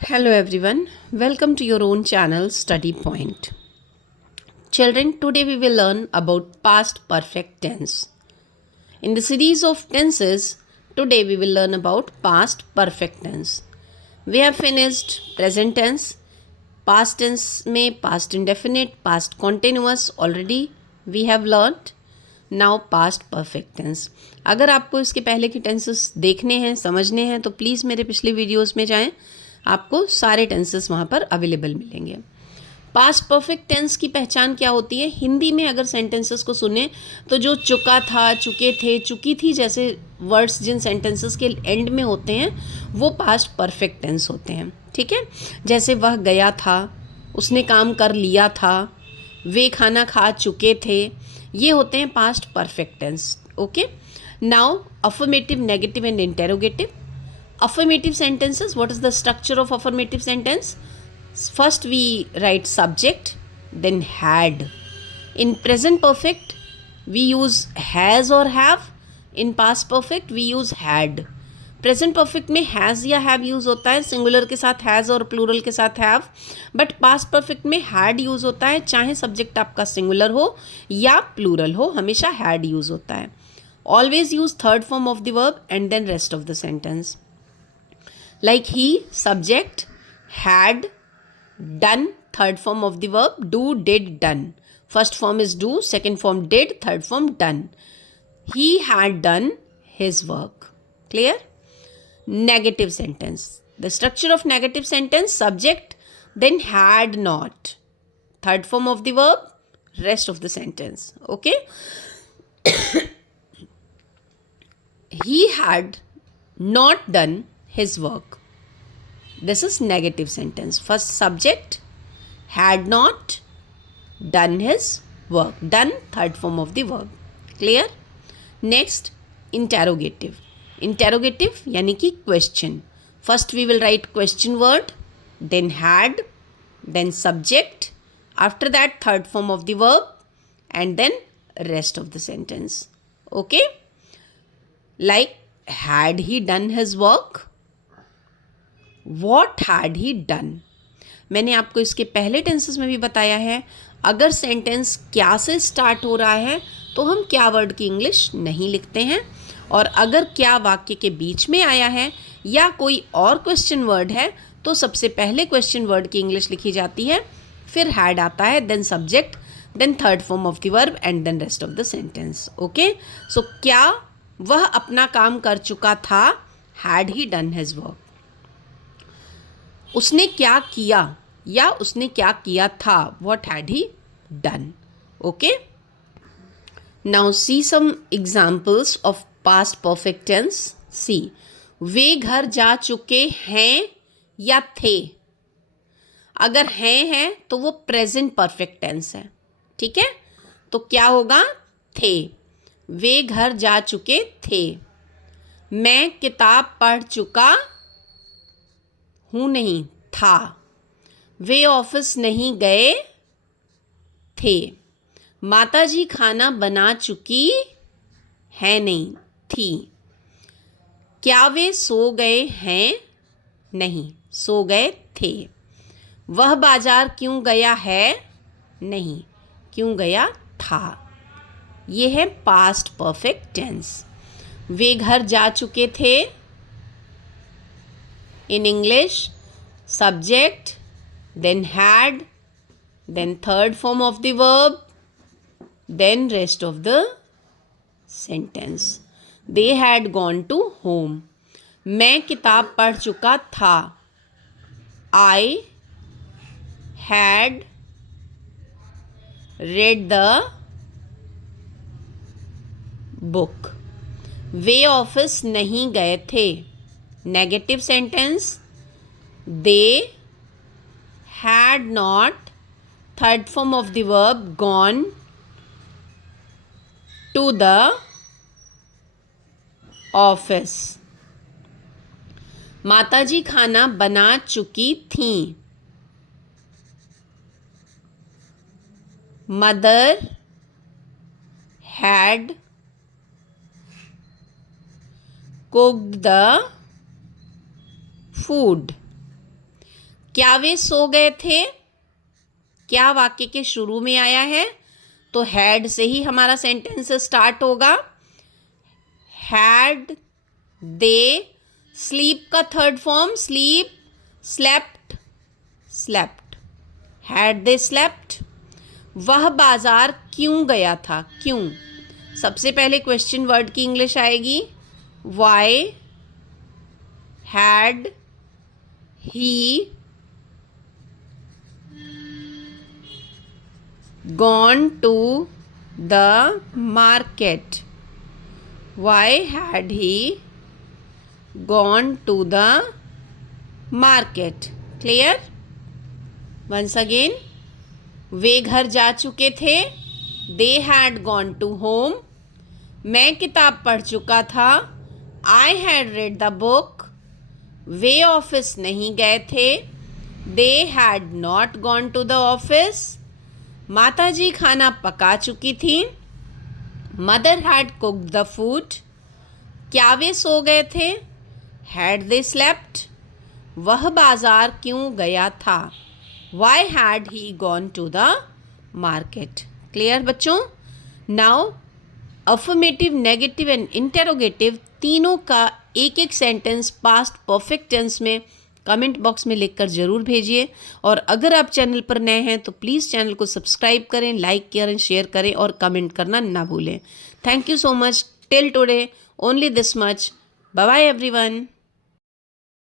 Hello everyone, welcome to your own channel Study Point. Children, today we will learn about past perfect tense. In the series of tenses, today we will learn about past perfect tense. We have finished present tense, past tense में past indefinite, past continuous already we have learned. Now past perfect tense. अगर आपको इसके पहले के tenses देखने हैं, समझने हैं, तो प्लीज़ मेरे पिछले वीडियोस में जाएं. आपको सारे टेंसेस वहाँ पर अवेलेबल मिलेंगे. पास्ट परफेक्ट टेंस की पहचान क्या होती है? हिंदी में अगर सेंटेंसेस को सुने तो जो चुका था, चुके थे, चुकी थी जैसे वर्ड्स जिन सेंटेंसेस के एंड में होते हैं वो पास्ट परफेक्ट टेंस होते हैं. ठीक है. जैसे वह गया था, उसने काम कर लिया था, वे खाना खा चुके थे, ये होते हैं past perfect tense. Okay. Now affirmative, negative and interrogative. Affirmative sentences, what is the structure of affirmative sentence? First we write subject, then had. In present perfect we use has or have. In past perfect we use had. Present perfect में has या have use होता है, singular के साथ has और plural के साथ have. But past perfect में हैड यूज़ होता है, चाहे सब्जेक्ट आपका सिंगुलर हो या प्लूरल हो, हमेशा हैड यूज़ होता है. Always use third form of the verb and then rest of the sentence. Like he, subject, had, done, third form of the verb, do, did, done. First form is do, second form did, third form done. He had done his work. Clear? Negative sentence. The structure of negative sentence, subject, then had not. Third form of the verb, rest of the sentence. Okay? He had not done his work. This is negative sentence. First subject, had not done his work. Done, third form of the verb. Clear? Next, interrogative. Interrogative यानी कि question. First we will write question word, then had, then subject. After that, third form of the verb, and then rest of the sentence. Okay? Like, had he done his work? What had he done. मैंने आपको इसके पहले tenses में भी बताया है, अगर sentence क्या से स्टार्ट हो रहा है तो हम क्या वर्ड की इंग्लिश नहीं लिखते हैं, और अगर क्या वाक्य के बीच में आया है या कोई और क्वेश्चन वर्ड है तो सबसे पहले क्वेश्चन वर्ड की इंग्लिश लिखी जाती है, फिर हैड आता है, then subject, then third form of the verb and then rest of the sentence. Okay. So क्या वह अपना काम कर चुका था, had he done his work. उसने क्या किया या उसने क्या किया था, what had he done. Okay. Now see some examples of past perfect tense. See, वे घर जा चुके हैं या थे. अगर हैं है तो वो प्रेजेंट परफेक्ट टेंस है. ठीक है. तो क्या होगा? थे. वे घर जा चुके थे. मैं किताब पढ़ चुका हूँ नहीं, था. वे ऑफिस नहीं गए थे. माताजी खाना बना चुकी है नहीं, थी. क्या वे सो गए हैं? नहीं, सो गए थे. वह बाजार क्यों गया है? नहीं, क्यों गया था. ये है पास्ट परफेक्ट टेंस. वे घर जा चुके थे. In English, subject, then had, then third form of the verb, then rest of the sentence. They had gone to home. मैं किताब पढ़ चुका था. I had read the book. Way office नहीं गए थे. Negative sentence, they had not, third form of the verb, gone to the office. माताजी खाना बना चुकी थी. Mother had cooked the food. क्या वे सो गए थे? क्या वाक्य के शुरू में आया है? तो हैड से ही हमारा सेंटेंस स्टार्ट होगा। हैड दे, स्लीप का third form sleep, slept, slept. Had they slept? वह बाजार क्यों गया था? क्यों? सबसे पहले क्वेश्चन वर्ड की इंग्लिश आएगी। Why had he gone to the market? Why had he gone to the market? Clear? Once again, वे घर जा चुके थे। They had gone to home. मैं किताब पढ़ चुका था। I had read the book. Way office नहीं गए थे। They had not gone to the office. माताजी खाना पका चुकी थी। Mother had cooked the food. क्या वे सो गए थे? Had they slept? वह बाजार क्यों गया था? Why had he gone to the market? Clear बच्चों? Now affirmative, negative and interrogative तीनों का एक एक सेंटेंस पास्ट परफेक्ट टेंस में कमेंट बॉक्स में लिखकर ज़रूर भेजिए। और अगर आप चैनल पर नए हैं तो प्लीज़ चैनल को सब्सक्राइब करें, लाइक करें, शेयर करें और कमेंट करना ना भूलें। Thank you so much. Till today only this much. Bye bye everyone.